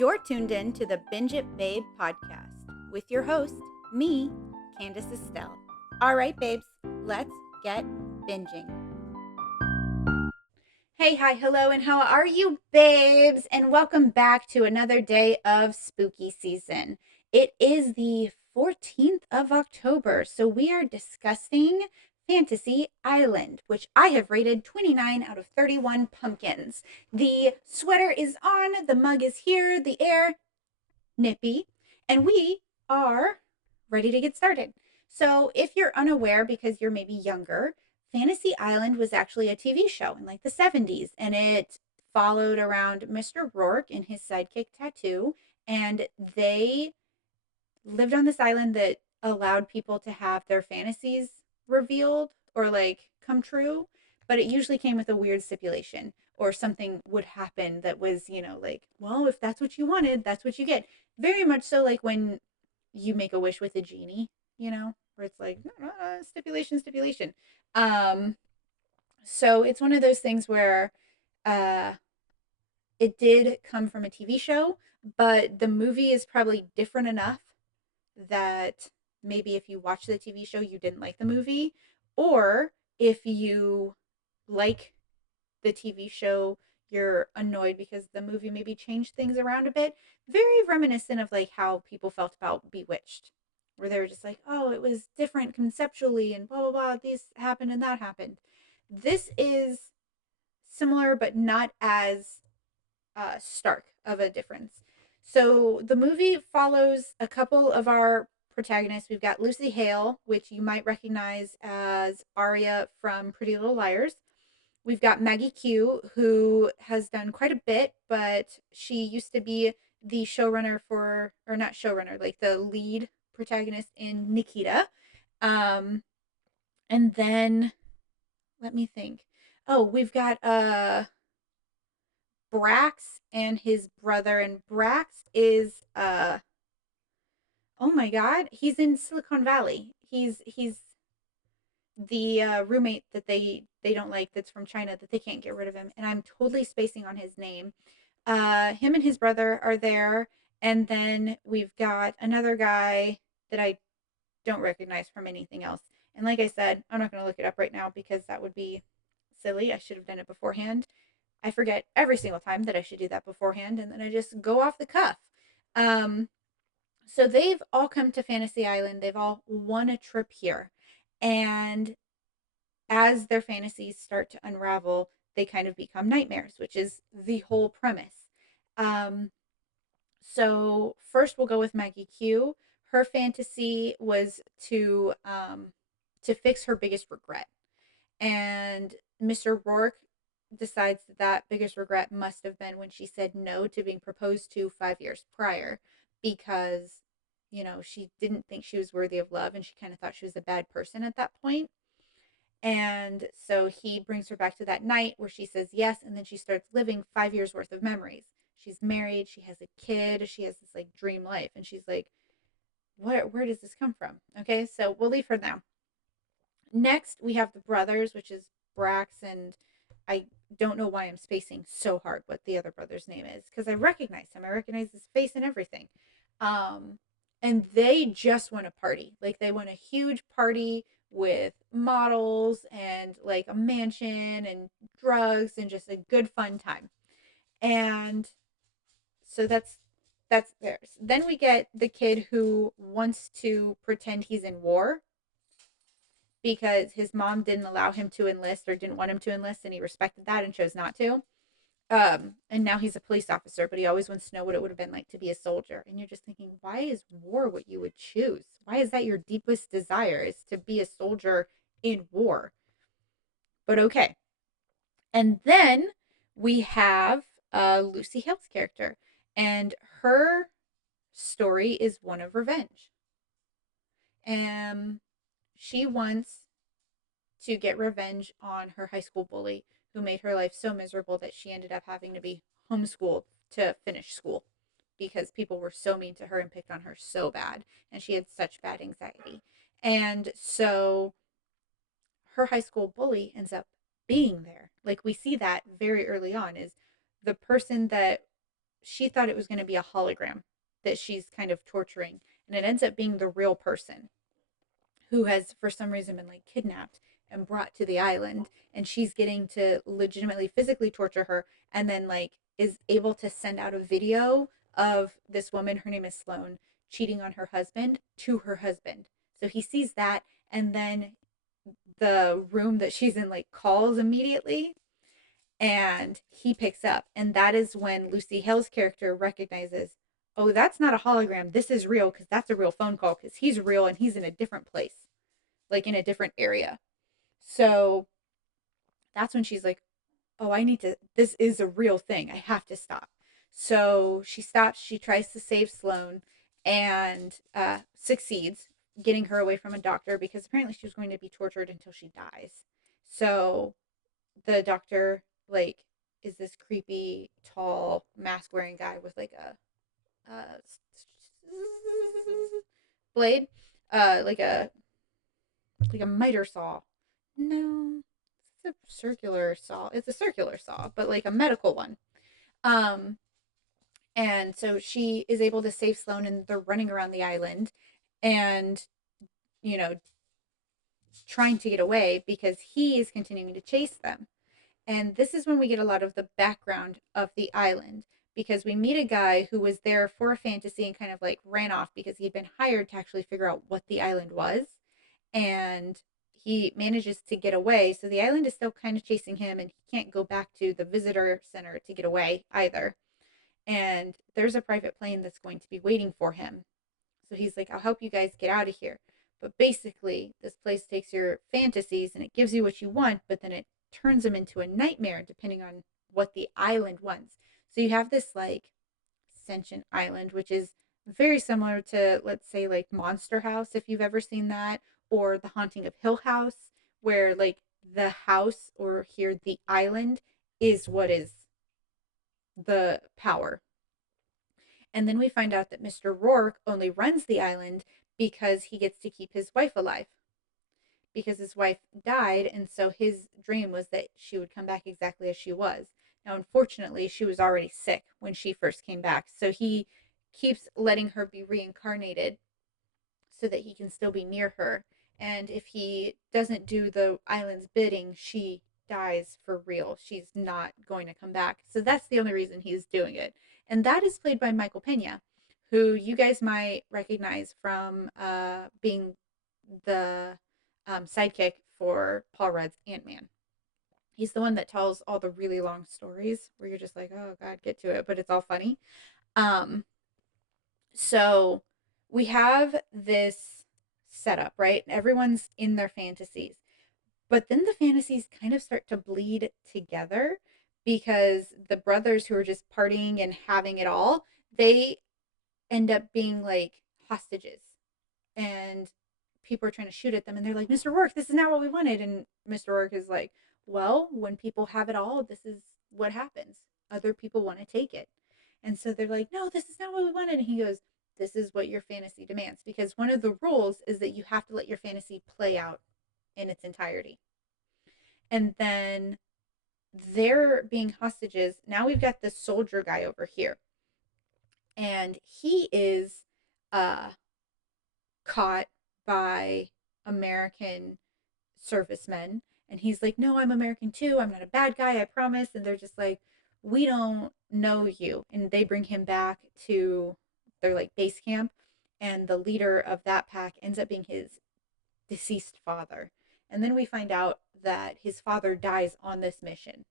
You're tuned in to the Binge It Babe podcast with your host, me, Candace Estelle. All right, babes, let's get binging. Hey, hi, hello, and how are you, babes? And welcome back to another day of spooky season. It is the 14th of October, so we are discussing Fantasy Island, which I have rated 29 out of 31 pumpkins. The sweater is on, the mug is here, the air nippy, and we are ready to get started. So, if you're unaware because you're maybe younger, Fantasy Island was actually a TV show in like the 70s, and it followed around Mr. Rourke and his sidekick Tattoo, and they lived on this island that allowed people to have their fantasies revealed or like come true, but it usually came with a weird stipulation or something would happen that was, like, well, if that's what you wanted, that's what you get. Very much so like when you make a wish with a genie, where it's like stipulation, stipulation. Um, so it's one of those things where uh it did come from a TV show, but the movie is probably different enough that maybe if you watch the TV show, you didn't like the movie, or if you like the TV show, you're annoyed because the movie maybe changed things around a bit. Very reminiscent of like how people felt about Bewitched, where they were just like, oh, it was different conceptually and blah, blah, blah. This happened and that happened. This is similar, but not as stark of a difference. So the movie follows a couple of our protagonists. We've got Lucy Hale, which you might recognize as Aria from Pretty Little Liars. We've got Maggie Q, who has done quite a bit, but she used to be the showrunner for, or not showrunner, like the lead protagonist in Nikita. Um, and then let me think. Oh, we've got Brax and his brother, and Brax is oh my god, he's in Silicon Valley. He's the roommate that they don't like, that's from China, that they can't get rid of him, and I'm totally spacing on his name. Him and his brother are there, and then we've got another guy that I don't recognize from anything else. And like I said, I'm not going to look it up right now because that would be silly. I should have done it beforehand. I forget every single time that I should do that beforehand, and then I just go off the cuff. Um, so they've all come to Fantasy Island. They've all won a trip here. And as their fantasies start to unravel, they kind of become nightmares, which is the whole premise. Um, so first we'll go with Maggie Q. Her fantasy was to fix her biggest regret. And Mr. Rourke decides that that biggest regret must have been when she said no to being proposed to 5 years prior, because, she didn't think she was worthy of love and she kind of thought she was a bad person at that point. And so he brings her back to that night where she says yes, and then she starts living 5 years worth of memories. She's married, she has a kid, she has this like dream life, and she's like, where does this come from? Okay, so we'll leave her now. Next, we have the brothers, which is Brax, and I don't know why I'm spacing so hard what the other brother's name is, because I recognize him. I recognize his face and everything. Um, and they just want a party. Like, they want a huge party with models and like a mansion and drugs and just a good fun time. And so that's theirs. Then we get the kid who wants to pretend he's in war because his mom didn't allow him to enlist or didn't want him to enlist, and he respected that and chose not to. And now he's a police officer, but he always wants to know what it would have been like to be a soldier. And you're just thinking, why is war what you would choose? Why is that your deepest desire, is to be a soldier in war? But okay. And then we have Lucy Hale's character, and her story is one of revenge. And she wants to get revenge on her high school bully who made her life so miserable that she ended up having to be homeschooled to finish school because people were so mean to her and picked on her so bad, and she had such bad anxiety. And so her high school bully ends up being there. Like, we see that very early on, is the person that she thought it was going to be a hologram that she's kind of torturing, and it ends up being the real person who has for some reason been like kidnapped and brought to the island, and she's getting to legitimately physically torture her, and then like is able to send out a video of this woman, her name is Sloane, cheating on her husband to her husband. So he sees that, and then the room that she's in like calls immediately, and he picks up, and that is when Lucy Hale's character recognizes, oh, that's not a hologram, this is real, because that's a real phone call, because he's real and he's in a different place, like in a different area. So that's when she's like, oh, I need to, this is a real thing, I have to stop. So she stops, she tries to save Sloane, and succeeds getting her away from a doctor, because apparently she was going to be tortured until she dies. So the doctor, like, is this creepy tall mask wearing guy with like a blade, like a miter saw. No, it's a circular saw. It's a circular saw, but like a medical one. Um, and so she is able to save Sloane, and they're running around the island, and you know, trying to get away because he is continuing to chase them. And this is when we get a lot of the background of the island, because we meet a guy who was there for a fantasy and kind of like ran off because he'd been hired to actually figure out what the island was. And he manages to get away. So the island is still kind of chasing him, and he can't go back to the visitor center to get away either. And there's a private plane that's going to be waiting for him. So he's like, I'll help you guys get out of here. But basically, this place takes your fantasies and it gives you what you want, but then it turns them into a nightmare depending on what the island wants. So you have this like sentient island, which is very similar to, let's say, like Monster House, if you've ever seen that, or The Haunting of Hill House, where like the house, or here the island, is what is the power. And then we find out that Mr. Rourke only runs the island because he gets to keep his wife alive, because his wife died, and so his dream was that she would come back exactly as she was. Now, unfortunately, she was already sick when she first came back, so he keeps letting her be reincarnated so that he can still be near her. And if he doesn't do the island's bidding, she dies for real. She's not going to come back. So that's the only reason he's doing it. And that is played by Michael Pena, who you guys might recognize from being the sidekick for Paul Rudd's Ant-Man. He's the one that tells all the really long stories where you're just like, oh God, get to it, but it's all funny. Um, so we have this setup, right? Everyone's in their fantasies. But then the fantasies kind of start to bleed together, because the brothers who are just partying and having it all, they end up being like hostages. And people are trying to shoot at them, and they're like, Mr. Rourke, this is not what we wanted. And Mr. Rourke is like, well, when people have it all, this is what happens. Other people want to take it. And so they're like, no, this is not what we wanted. And he goes, this is what your fantasy demands. Because one of the rules is that you have to let your fantasy play out in its entirety. And then they're being hostages. Now we've got this soldier guy over here. And he is caught by American servicemen. And he's like, no, I'm American too. I'm not a bad guy, I promise. And they're just like, we don't know you. And they bring him back to their like base camp. And the leader of that pack ends up being his deceased father. And then we find out that his father dies on this mission.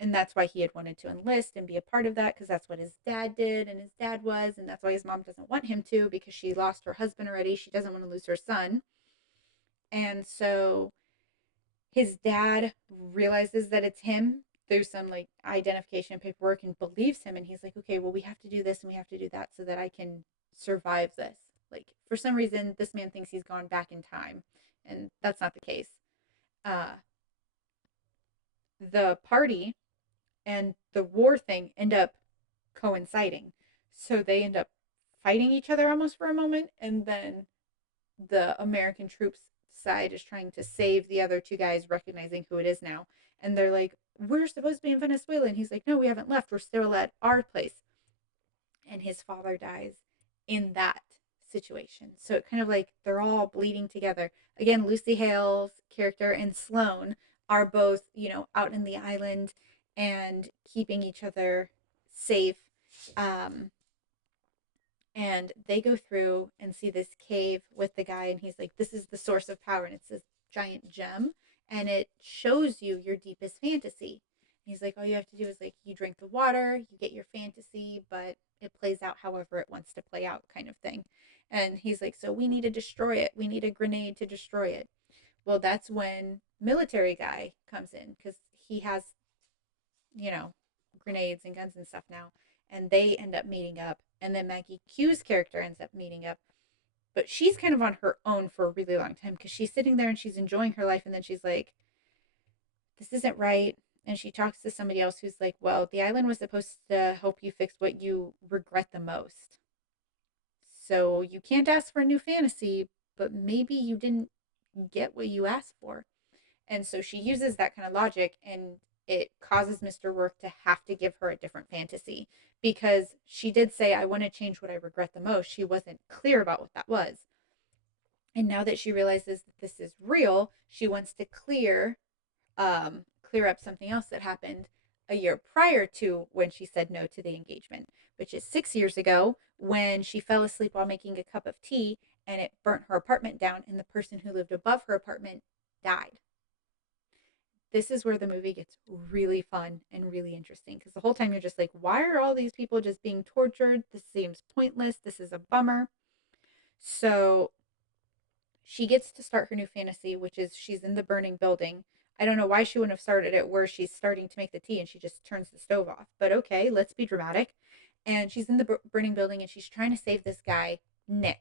And that's why he had wanted to enlist and be a part of that, because that's what his dad did and his dad was. And that's why his mom doesn't want him to, because she lost her husband already. She doesn't want to lose her son. And so his dad realizes that it's him through some like identification paperwork and believes him. And he's like, okay, well, we have to do this and we have to do that so that I can survive this. Like, for some reason, this man thinks he's gone back in time, and that's not the case. Uh, the party and the war thing end up coinciding. So they end up fighting each other almost for a moment, and then the American troops side is trying to save the other two guys, recognizing who it is now. And they're like, we're supposed to be in Venezuela. And he's like, no, we haven't left. We're still at our place. And his father dies in that situation. So it kind of like they're all bleeding together. Again, Lucy Hale's character and Sloane are both, out in the island and keeping each other safe. Um, and they go through and see this cave with the guy, and he's like, this is the source of power, and it's this giant gem, and it shows you your deepest fantasy. And he's like, all you have to do is like, you drink the water, you get your fantasy, but it plays out however it wants to play out, kind of thing. And he's like, so we need to destroy it, we need a grenade to destroy it. Well, that's when military guy comes in, because he has, you know grenades and guns and stuff now, and they end up meeting up, and then Maggie Q's character ends up meeting up, but she's kind of on her own for a really long time, because she's sitting there and she's enjoying her life, and then she's like, this isn't right. And she talks to somebody else who's like, well, the island was supposed to help you fix what you regret the most, so you can't ask for a new fantasy, but maybe you didn't get what you asked for. And so she uses that kind of logic, and it causes Mr. Work to have to give her a different fantasy, because she did say, I want to change what I regret the most. She wasn't clear about what that was. And now that she realizes that this is real, she wants to clear up something else that happened a year prior to when she said no to the engagement, which is 6 years ago, when she fell asleep while making a cup of tea and it burnt her apartment down, and the person who lived above her apartment died. This is where the movie gets really fun and really interesting, because the whole time you're just like, why are all these people just being tortured? This seems pointless. This is a bummer. So she gets to start her new fantasy, which is she's in the burning building. I don't know why she wouldn't have started it where she's starting to make the tea and she just turns the stove off. But okay, let's be dramatic. And she's in the burning building and she's trying to save this guy, Nick.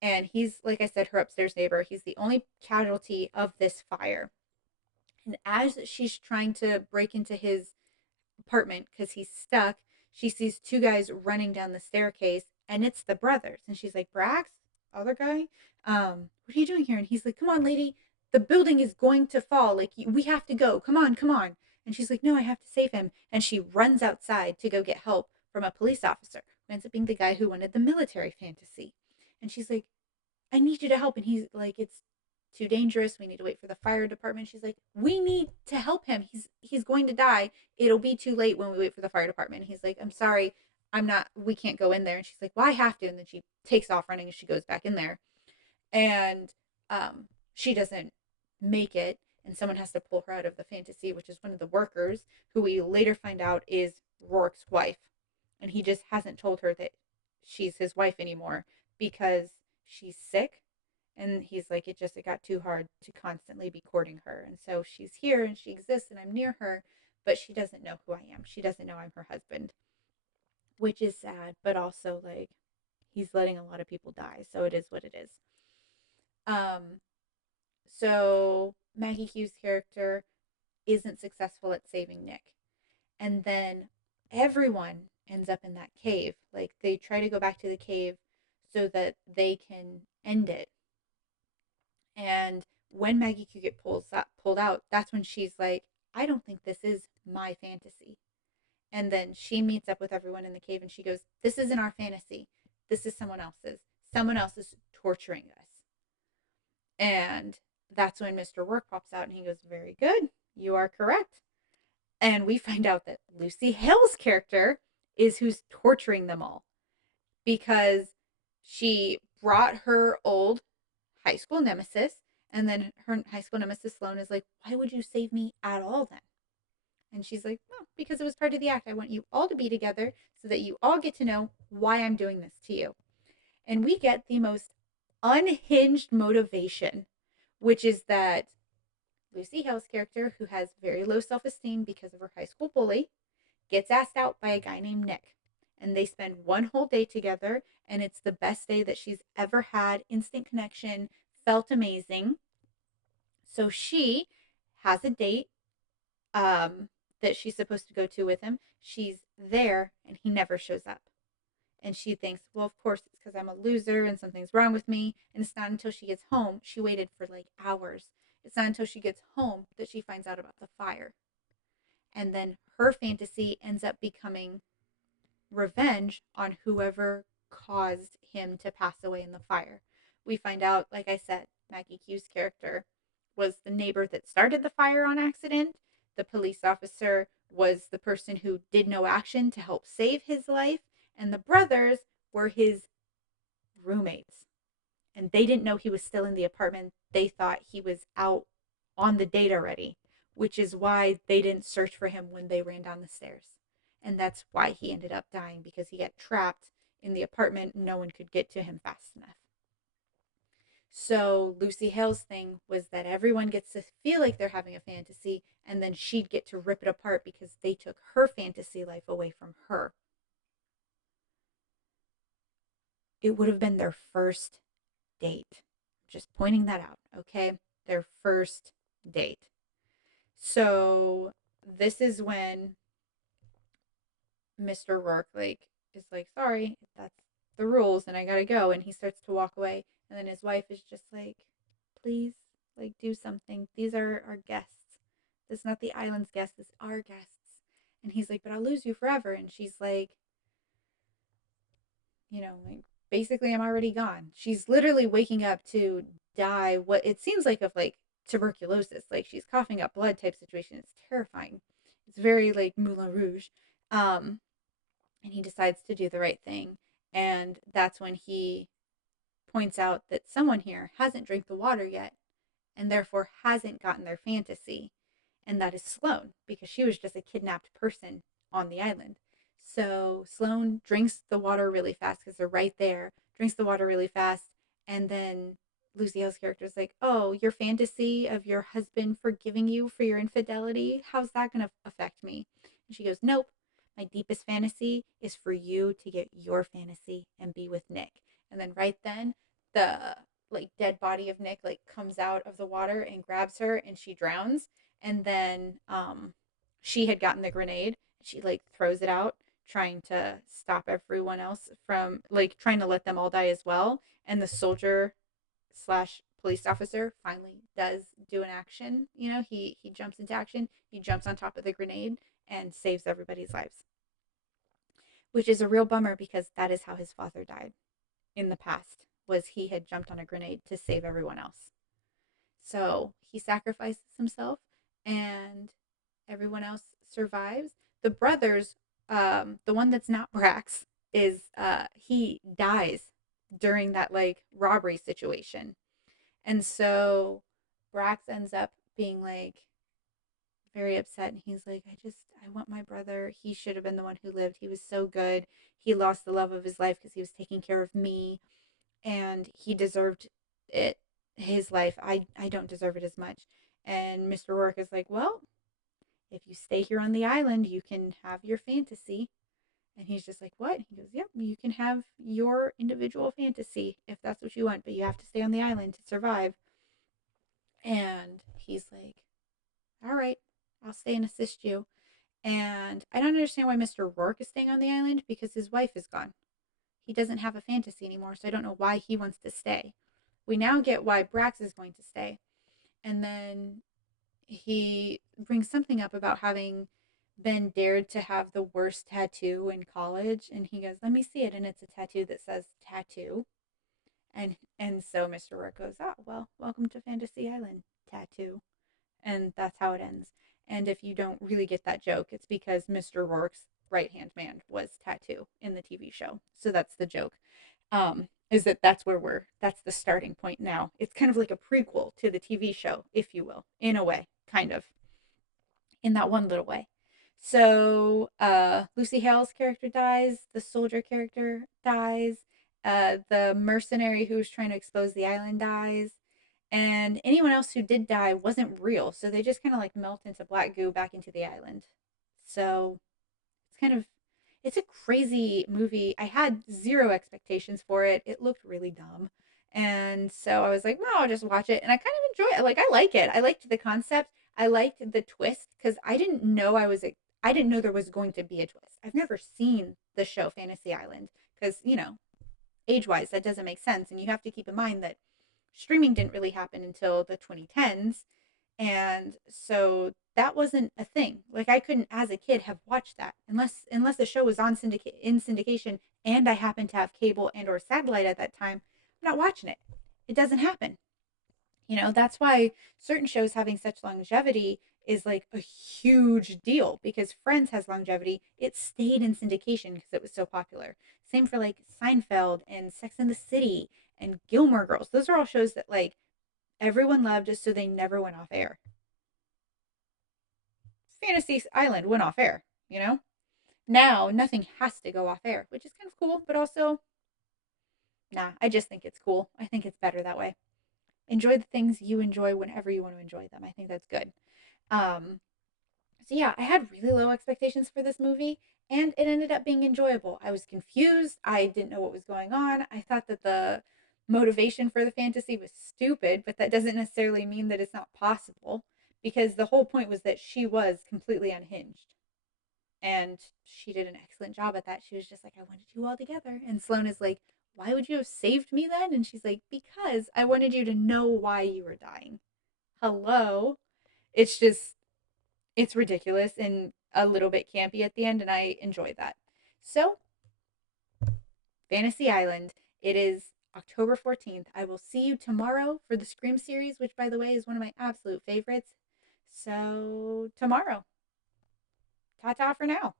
And he's, like I said, her upstairs neighbor. He's the only casualty of this fire. And as she's trying to break into his apartment because he's stuck, she sees two guys running down the staircase, and it's the brothers. And she's like, Brax, other guy, what are you doing here? And he's like, come on, lady, the building is going to fall. Like, we have to go. Come on, come on. And she's like, no, I have to save him. And she runs outside to go get help from a police officer who ends up being the guy who wanted the military fantasy. And she's like, I need you to help. And he's like, it's too dangerous. We need to wait for the fire department. She's like, we need to help him. He's going to die. It'll be too late when we wait for the fire department. And he's like, I'm sorry, I'm not, we can't go in there. And she's like, well, I have to. And then she takes off running and she goes back in there. And she doesn't make it. And someone has to pull her out of the fantasy, which is one of the workers, who we later find out is Rourke's wife. And he just hasn't told her that she's his wife anymore because she's sick, and he's like, it got too hard to constantly be courting her, and so she's here and she exists and I'm near her, but she doesn't know who I am. She doesn't know I'm her husband, which is sad, but also like, he's letting a lot of people die, so it is what it is. um so Maggie Q's character isn't successful at saving Nick, and then everyone ends up in that cave. Like, they try to go back to the cave so that they can end it. And when Maggie Q get pulled out, that's when she's like, I don't think this is my fantasy. And then she meets up with everyone in the cave and she goes, this isn't our fantasy. This is someone else's. Someone else is torturing us. And that's when Mr. Work pops out and he goes, very good. You are correct. And we find out that Lucy Hale's character is who's torturing them all, because she brought her old high school nemesis, and then her high school nemesis Sloane is like, why would you save me at all then? And she's like, well, because it was part of the act. I want you all to be together so that you all get to know why I'm doing this to you. And we get the most unhinged motivation, which is that Lucy Hale's character, who has very low self esteem because of her high school bully, gets asked out by a guy named Nick. And they spend one whole day together, and it's the best day that she's ever had. Instant connection, felt amazing. So she has a date that she's supposed to go to with him. She's there, and he never shows up. And she thinks, well, of course, it's because I'm a loser and something's wrong with me. And it's not until she gets home. She waited for like hours. It's not until she gets home that she finds out about the fire. And then her fantasy ends up becoming revenge on whoever caused him to pass away in the fire. We find out, like I said, Maggie Q's character was the neighbor that started the fire on accident. The police officer was the person who did no action to help save his life. And the brothers were his roommates. And they didn't know he was still in the apartment. They thought he was out on the date already, which is why they didn't search for him when they ran down the stairs. And that's why he ended up dying, because he got trapped in the apartment. No one could get to him fast enough. So Lucy Hale's thing was that everyone gets to feel like they're having a fantasy, and then she'd get to rip it apart because they took her fantasy life away from her. It would have been their first date. Just pointing that out, okay? Their first date. So this is when Mr. Rourke is like, sorry, that's the rules and I gotta go. And he starts to walk away. And then his wife is just like, please, do something. These are our guests. This is not the island's guests, this is our guests. And he's like, but I'll lose you forever. And she's like, basically I'm already gone. She's literally waking up to die what it seems like of tuberculosis. Like she's coughing up blood type situation. It's terrifying. It's very like Moulin Rouge. And he decides to do the right thing. And that's when he points out that someone here hasn't drank the water yet and therefore hasn't gotten their fantasy. And that is Sloane, because she was just a kidnapped person on the island. So Sloane drinks the water really fast because they're right there, drinks the water really fast. And then Lucy Hale's character is like, oh, your fantasy of your husband forgiving you for your infidelity, how's that going to affect me? And she goes, nope. My deepest fantasy is for you to get your fantasy and be with Nick. And then right then, the dead body of Nick comes out of the water and grabs her and she drowns. And then she had gotten the grenade. She throws it out, trying to stop everyone else from trying to let them all die as well. And the soldier slash police officer finally does do an action. He jumps into action. He jumps on top of the grenade and saves everybody's lives, which is a real bummer because that is how his father died in the past, was he had jumped on a grenade to save everyone else. So he sacrifices himself and everyone else survives. The brothers, the one that's not Brax, is he dies during that robbery situation. And so Brax ends up being very upset, and he's like, I want my brother. He should have been the one who lived. He was so good. He lost the love of his life because he was taking care of me, and he deserved it, his life. I don't deserve it as much. And Mr. Rourke is like, well, if you stay here on the island, you can have your fantasy. And he's just like, what? He goes, yep, you can have your individual fantasy if that's what you want, but you have to stay on the island to survive. And he's like, all right, I'll stay and assist you. And I don't understand why Mr. Rourke is staying on the island because his wife is gone. He doesn't have a fantasy anymore, so I don't know why he wants to stay. We now get why Brax is going to stay. And then he brings something up about having been dared to have the worst tattoo in college. And he goes, let me see it. And it's a tattoo that says tattoo. And so Mr. Rourke goes, oh, well, welcome to Fantasy Island, tattoo. And that's how it ends. And if you don't really get that joke, it's because Mr. Rourke's right hand man was Tattoo in the TV show. So that's the joke. Is that's the starting point now. It's kind of like a prequel to the TV show, if you will, in a way, kind of, in that one little way. So Lucy Hale's character dies, the soldier character dies, the mercenary who was trying to expose the island dies, and anyone else who did die wasn't real, so they just kind of melt into black goo back into the island. So it's a crazy movie. I had zero expectations for it. It looked really dumb, and so I was like, no, I'll just watch it. And I kind of enjoy it. I like it. I liked the concept. I liked the twist because I didn't know there was going to be a twist. I've never seen the show Fantasy Island because age wise that doesn't make sense, and you have to keep in mind that streaming didn't really happen until the 2010s. And so that wasn't a thing. Like I couldn't as a kid have watched that unless the show was on in syndication and I happened to have cable and or satellite at that time. I'm not watching it. It doesn't happen. That's why certain shows having such longevity is like a huge deal because Friends has longevity. It stayed in syndication because it was so popular. Same for like Seinfeld and Sex and the City and Gilmore Girls. Those are all shows that like everyone loved just so they never went off air. Fantasy Island went off air, you know? Now nothing has to go off air, which is kind of cool, but also, nah, I just think it's cool. I think it's better that way. Enjoy the things you enjoy whenever you want to enjoy them. I think that's good. Um, so yeah, I had really low expectations for this movie and it ended up being enjoyable. I was confused. I didn't know what was going on. I thought that the motivation for the fantasy was stupid, but that doesn't necessarily mean that it's not possible because the whole point was that she was completely unhinged. And she did an excellent job at that. She was just like, I wanted you all together. And Sloane is like, why would you have saved me then? And she's like, because I wanted you to know why you were dying. Hello. It's just, it's ridiculous and a little bit campy at the end. And I enjoy that. So, Fantasy Island, it is October 14th. I will see you tomorrow for the Scream series, which, by the way, is one of my absolute favorites. So, tomorrow. Ta ta for now.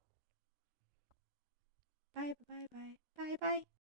Bye, bye, bye, bye, bye.